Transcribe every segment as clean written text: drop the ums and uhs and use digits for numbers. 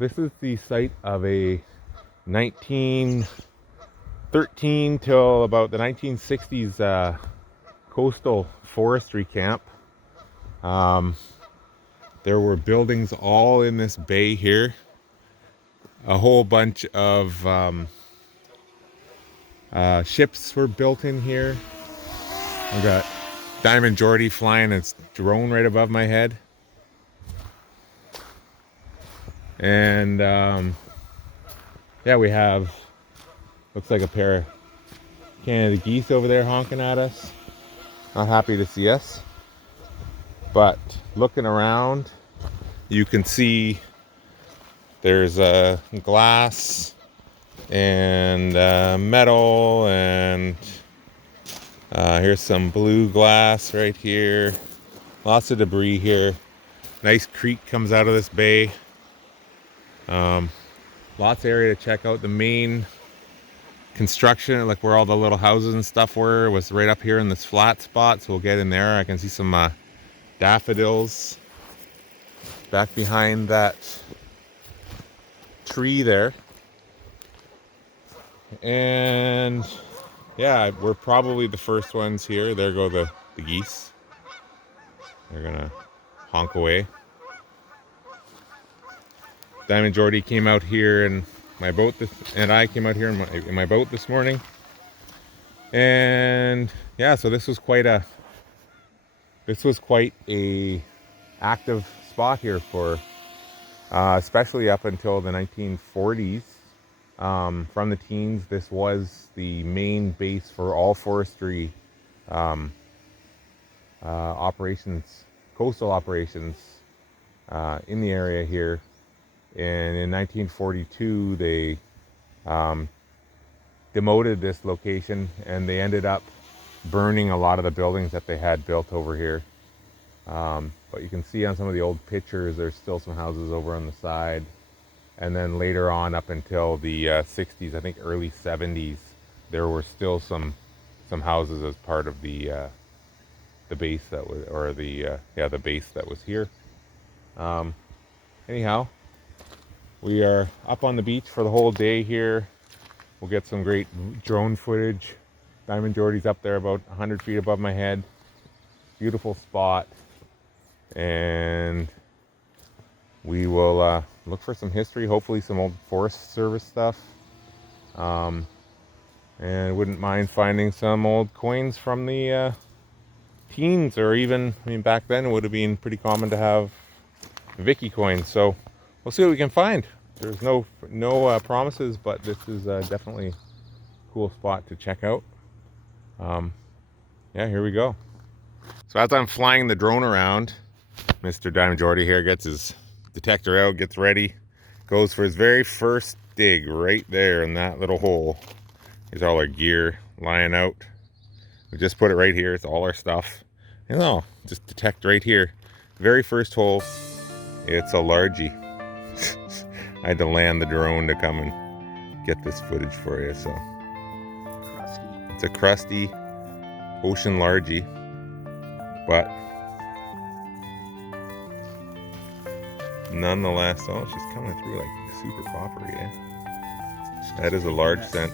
this is the site of a 1913 till about the 1960s coastal forestry camp. There were buildings all in this bay here. A whole bunch of ships were built in here. I've got Diamond Geordie flying its drone right above my head. And yeah, we have, looks like a pair of Canada geese over there honking at us. Not happy to see us. But looking around, you can see there's glass and metal, and here's some blue glass right here. Lots of debris here. Nice creek comes out of this bay. Lots of area to check out. The main construction, like where all the little houses and stuff were, was right up here in this flat spot, so we'll get in there. I can see some daffodils back behind that tree there. And yeah, we're probably the first ones here. There go the geese. They're gonna honk away. Diamond Geordie came out here in my boat, and I came out here in my boat this morning. And yeah, so this was quite a active spot here for especially up until the 1940s. From the teens, this was the main base for all forestry operations, coastal operations in the area here. And in 1942, they demoted this location, and they ended up burning a lot of the buildings that they had built over here. But you can see on some of the old pictures, there's still some houses over on the side. And then later on, up until the 60s, I think early 70s, there were still some houses as part of the base that was, or the base that was here. Anyhow, we are up on the beach for the whole day here. We'll get some great drone footage. Diamond Geordie's up there about 100 feet above my head. Beautiful spot. And we will look for some history, hopefully some old Forest Service stuff. And wouldn't mind finding some old coins from the teens, or even, I mean, back then it would have been pretty common to have Vicky coins. So we'll see what we can find. There's no promises, but this is definitely a cool spot to check out. Yeah, here we go. So as I'm flying the drone around, Mr. Diamond Geordie here gets his detector out, gets ready, goes for his very first dig right there in that little hole. Here's all our gear lying out. We just put it right here. It's all our stuff. You know, just detect right here. Very first hole. It's a largie. I had to land the drone to come and get this footage for you. So Crusty. It's a crusty ocean largie, but nonetheless, oh, she's coming through like super coppery, eh? That is a large scent.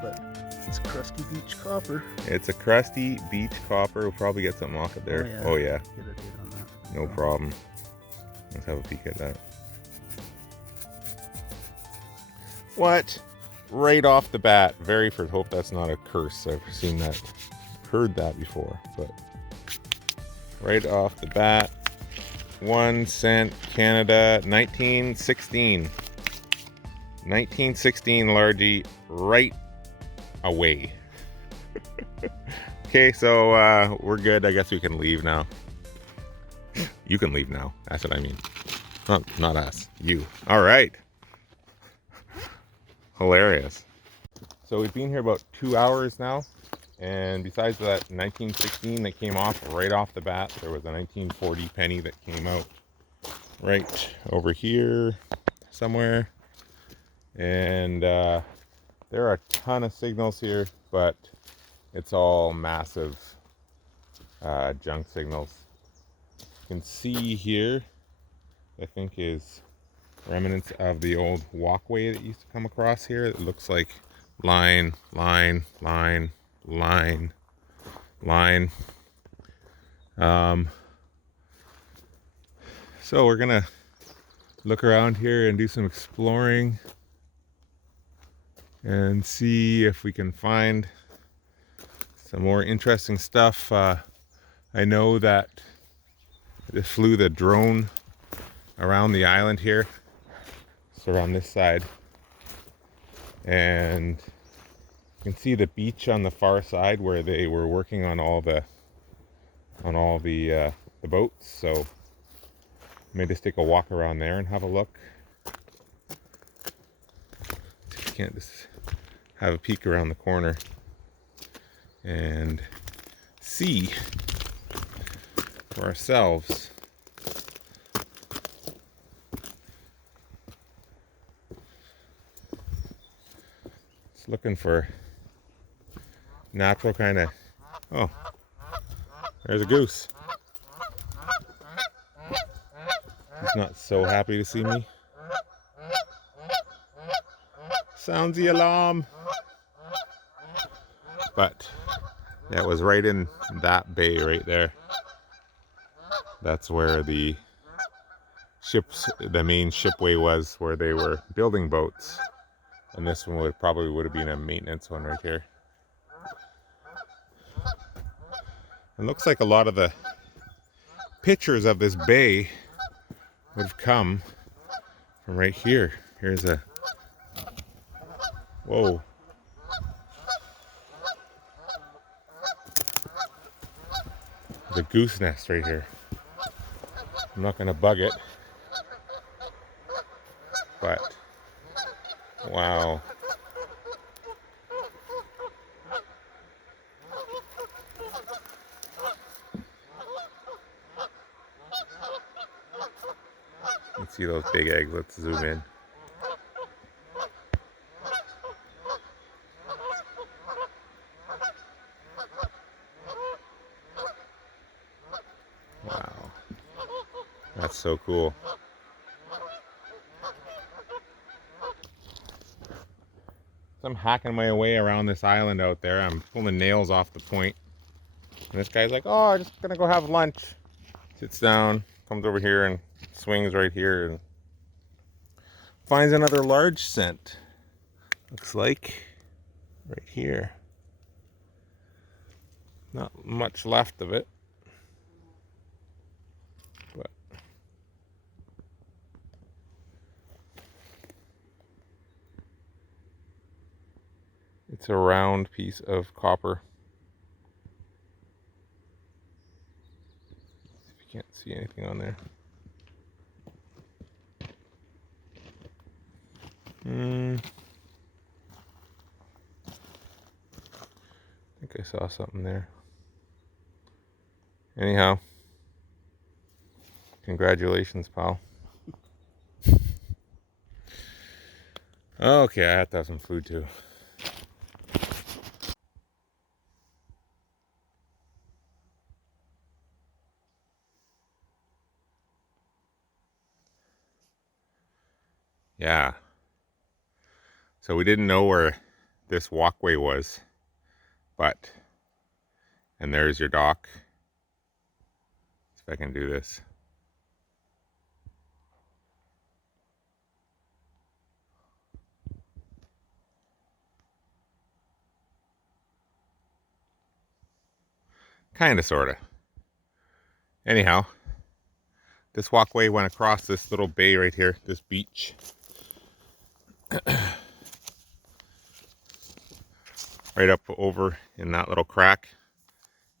But it's crusty beach copper. It's a crusty beach copper. We'll probably get something off it there. Oh yeah. Get a date on that. No problem. Let's have a peek at that. What? Right off the bat, very first. Hope that's not a curse. I've seen that, heard that before, but right off the bat, 1 cent Canada, 1916. 1916 largie right away. Okay, so we're good. I guess we can leave now. You can leave now. That's what I mean. Not us. You. All right. Hilarious. So we've been here about 2 hours now, and besides that 1916 that came off right off the bat, there was a 1940 penny that came out right over here somewhere. And there are a ton of signals here, but it's all massive junk signals. You can see here, I think is remnants of the old walkway that used to come across here. It looks like line, line, line, line, line. So we're gonna look around here and do some exploring and see if we can find some more interesting stuff. I know that I just flew the drone around the island here, so around this side, and you can see the beach on the far side where they were working on all the boats. So I may just take a walk around there and have a look. See if we can't just have a peek around the corner and see for ourselves. Just looking for natural kind of, oh, there's a goose. He's not so happy to see me. Sounds the alarm. But yeah, it was right in that bay right there. That's where the main shipway was, where they were building boats. And this one would have been a maintenance one right here. It looks like a lot of the pictures of this bay would have come from right here. Here's a, whoa. There's a goose nest right here. I'm not gonna bug it, but wow. You can see those big eggs. Let's zoom in. Wow, that's so cool. So I'm hacking my way around this island out there. I'm pulling nails off the point. And this guy's like, oh, I'm just gonna go have lunch. Sits down, comes over here and swings right here and finds another large scent. Looks like right here. Not much left of it, but it's a round piece of copper. If you can't see anything on there. I think I saw something there. Anyhow, congratulations, pal. Okay, I have to have some food too. Yeah. So we didn't know where this walkway was, but, and there's your dock. See if I can do this. Kinda, sorta. Anyhow, this walkway went across this little bay right here, this beach. Right up over in that little crack.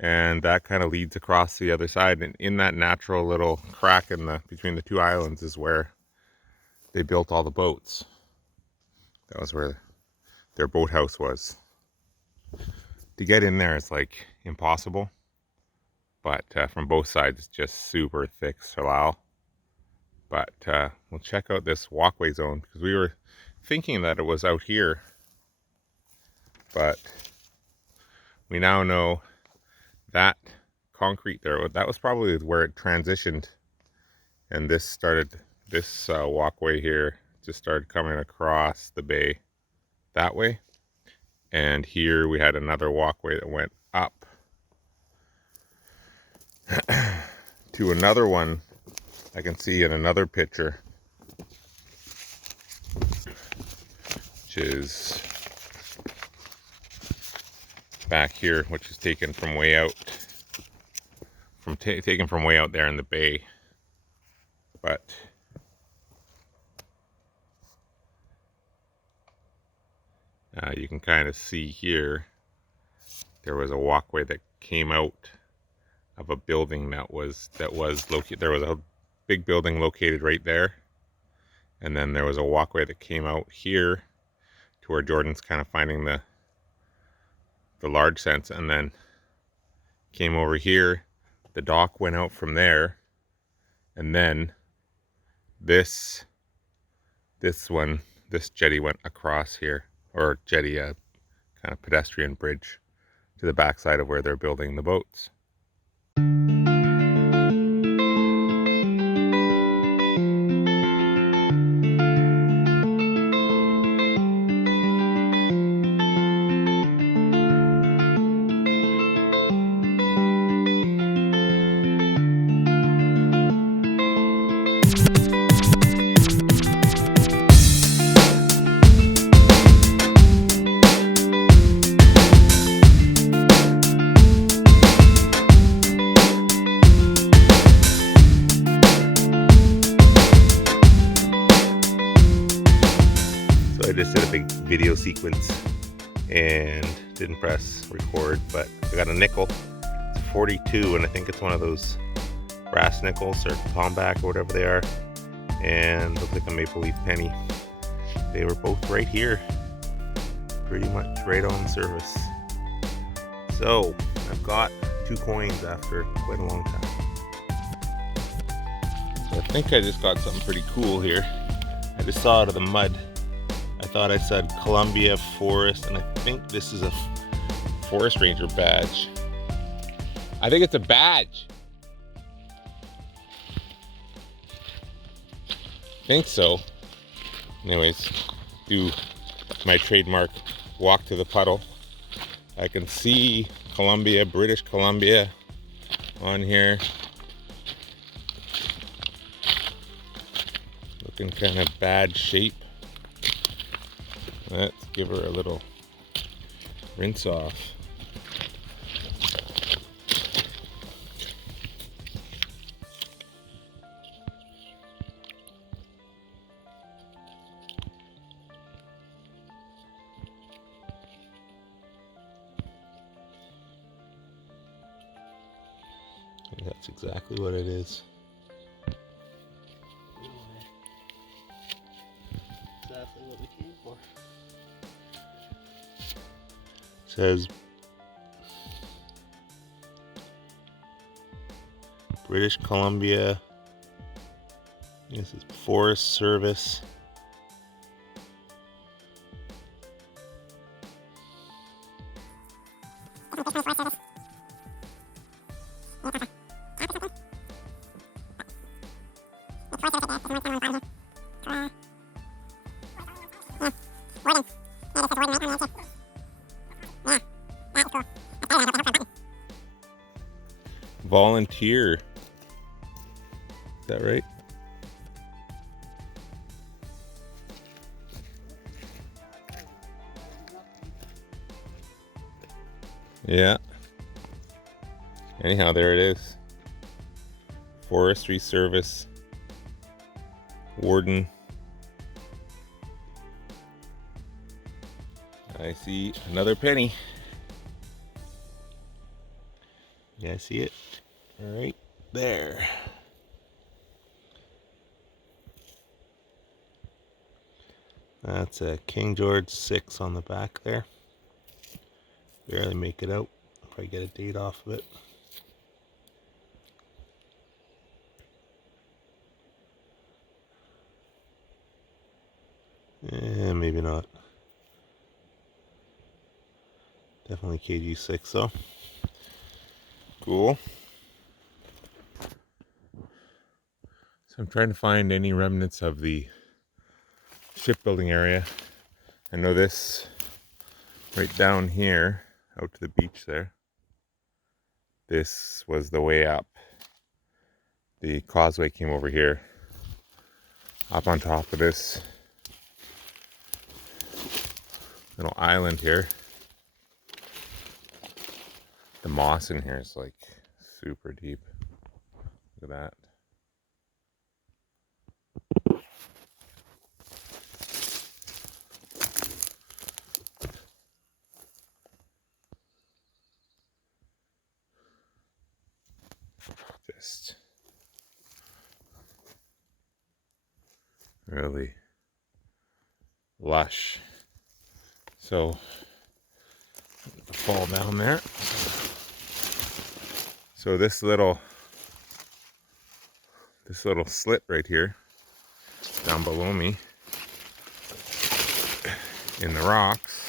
And that kind of leads across the other side. And in that natural little crack between the two islands is where they built all the boats. That was where their boathouse was. To get in there is like impossible. But from both sides, it's just super thick salal. But we'll check out this walkway zone because we were thinking that it was out here. But we now know that concrete there, that was probably where it transitioned. And this started this walkway here just started coming across the bay that way. And here we had another walkway that went up to another one I can see in another picture, which is back here, which is taken from way out, taken from way out there in the bay. But you can kind of see here there was a walkway that came out of a building that was located. There was a big building located right there, and then there was a walkway that came out here to where Jordan's kind of finding the large sense, and then came over here. The dock went out from there, and then this jetty went across here, or jetty, kind of pedestrian bridge to the backside of where they're building the boats. So I just did a big video sequence and didn't press record, but I got a nickel. It's 42, and I think it's one of those brass nickels or tomback or whatever they are, and looks like a maple leaf penny. They were both right here, pretty much right on the surface. So I've got 2 coins after quite a long time. So I think I just got something pretty cool here. I just saw out of the mud. I thought I said Columbia Forest, and I think this is a Forest Ranger badge. I think it's a badge. Think so. Anyways, do my trademark walk to the puddle. I can see Columbia, British Columbia on here. Looking kind of bad shape. Let's give her a little rinse off. And that's exactly what it is. Exactly what we came for. Says British Columbia. This is Forest Service. Volunteer. Is that right? Yeah. Anyhow, there it is. Forestry Service Warden. I see another penny. Yeah, I see it right there. That's a King George 6 on the back there. Barely make it out. Probably get a date off of it. Maybe not. Definitely KG6 though. Cool. So I'm trying to find any remnants of the shipbuilding area. I know this right down here, out to the beach there. This was the way up. The causeway came over here, up on top of this little island here. The moss in here is like super deep. Look at that. Just really lush. So fall down there. So this little slit right here down below me in the rocks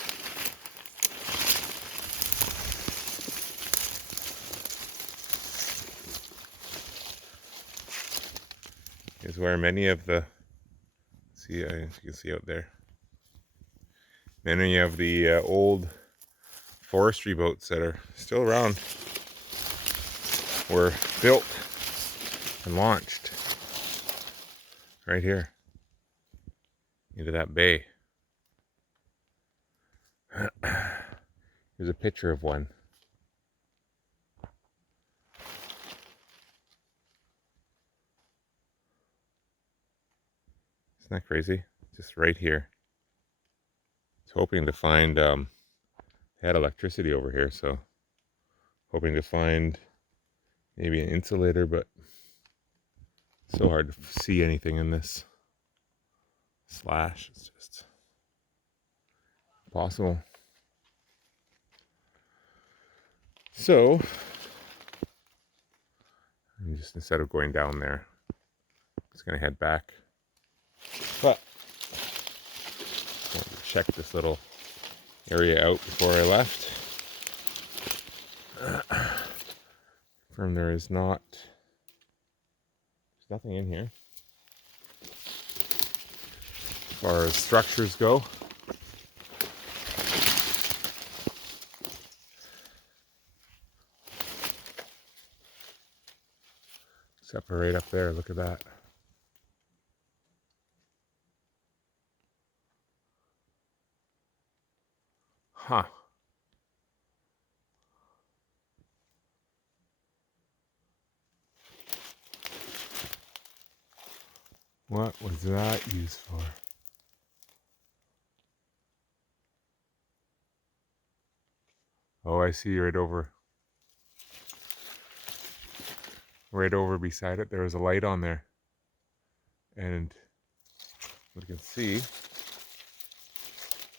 is where many of the, see, as you can see out there, many of the old forestry boats that are still around were built and launched right here into that bay. Here's a picture of one. Isn't that crazy? Just right here. I was hoping to find, had electricity over here, so hoping to find maybe an insulator, but it's so hard to see anything in this slash. It's just impossible. So, I'm just, instead of going down there, just gonna head back. But I wanted to check this little area out before I left. From there is not, there's nothing in here as far as structures go. Except for right up there, look at that. Huh. What was that used for? Oh, I see, right over beside it, there was a light on there. And you can see,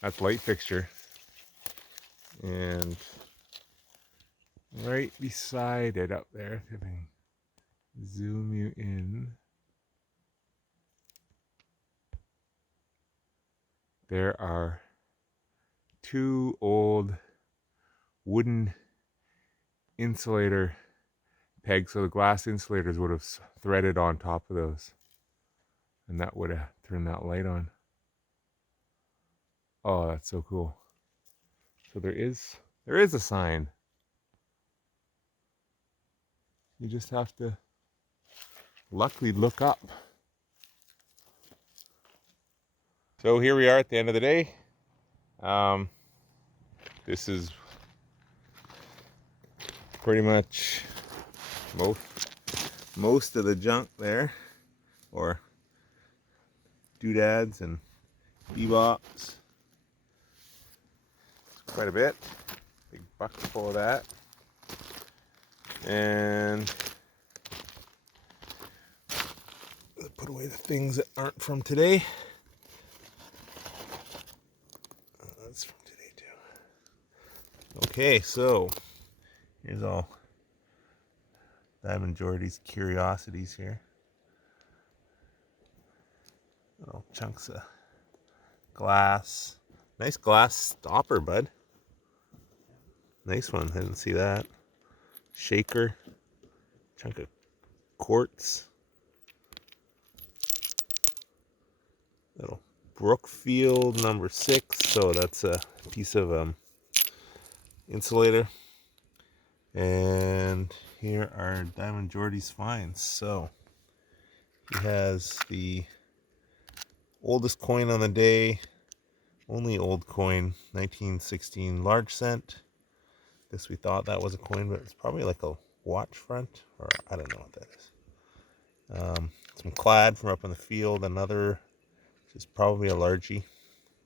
that's light fixture. And right beside it up there, if I can zoom you in, there are two old wooden insulator pegs. So the glass insulators would have threaded on top of those. And that would have turned that light on. Oh, that's so cool. So there is a sign. You just have to luckily look up. So here we are at the end of the day. This is pretty much most of the junk there, or doodads and bebops. Quite a bit. Big bucket full of that. And put away the things that aren't from today. That's from today too. Okay, so here's all Diamond Jordy's curiosities here. Little chunks of glass. Nice glass stopper, bud. Nice one. I didn't see that. Shaker. Chunk of quartz. Little Brookfield number 6. So that's a piece of insulator. And here are Diamond Jordy's finds. So he has the oldest coin on the day, only old coin, 1916 large cent. This we thought that was a coin, but it's probably like a watch front, or I don't know what that is. Some clad from up in the field, another, which is probably a largie,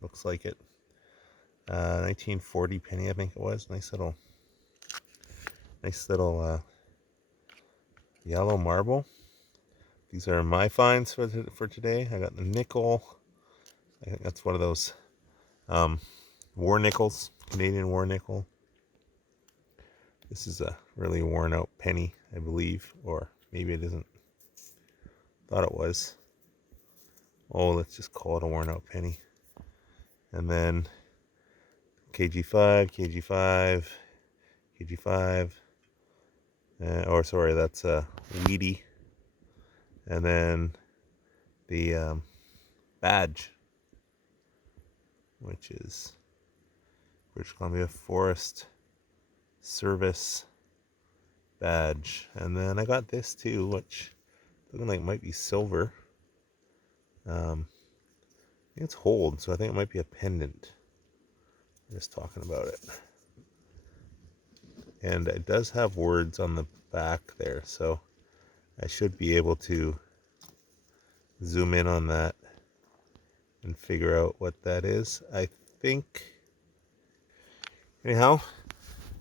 looks like it. 1940 penny, I think it was. Nice little yellow marble. These are my finds for today. I got the nickel. I think that's one of those war nickels, Canadian war nickel. This is a really worn out penny, I believe, or maybe it isn't. Thought it was. Oh, let's just call it a worn out penny. And then KG5, KG5, KG5. Or sorry, that's Weedy. And then the badge, which is British Columbia Forest Service badge. And then I got this too, which looking like might be silver. I think it's hold, so I think it might be a pendant. I'm just talking about it. And it does have words on the back there, so I should be able to zoom in on that and figure out what that is. I think. Anyhow,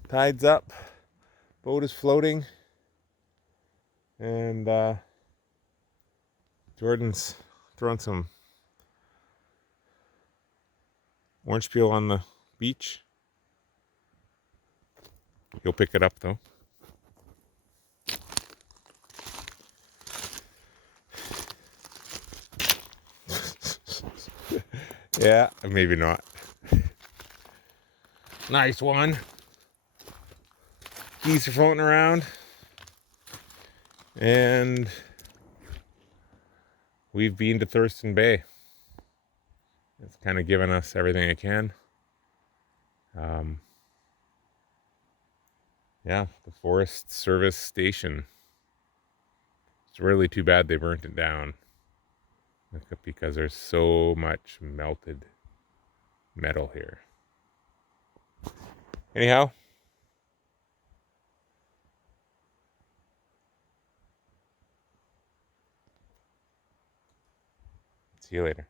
tide's up, boat is floating, and Jordan's throwing some orange peel on the beach. He'll pick it up though. Yeah, maybe not. Nice one. Geese are floating around. And we've been to Thurston Bay. It's kind of given us everything it can. Yeah, the Forest Service Station. It's really too bad they burnt it down, because there's so much melted metal here. Anyhow, see you later.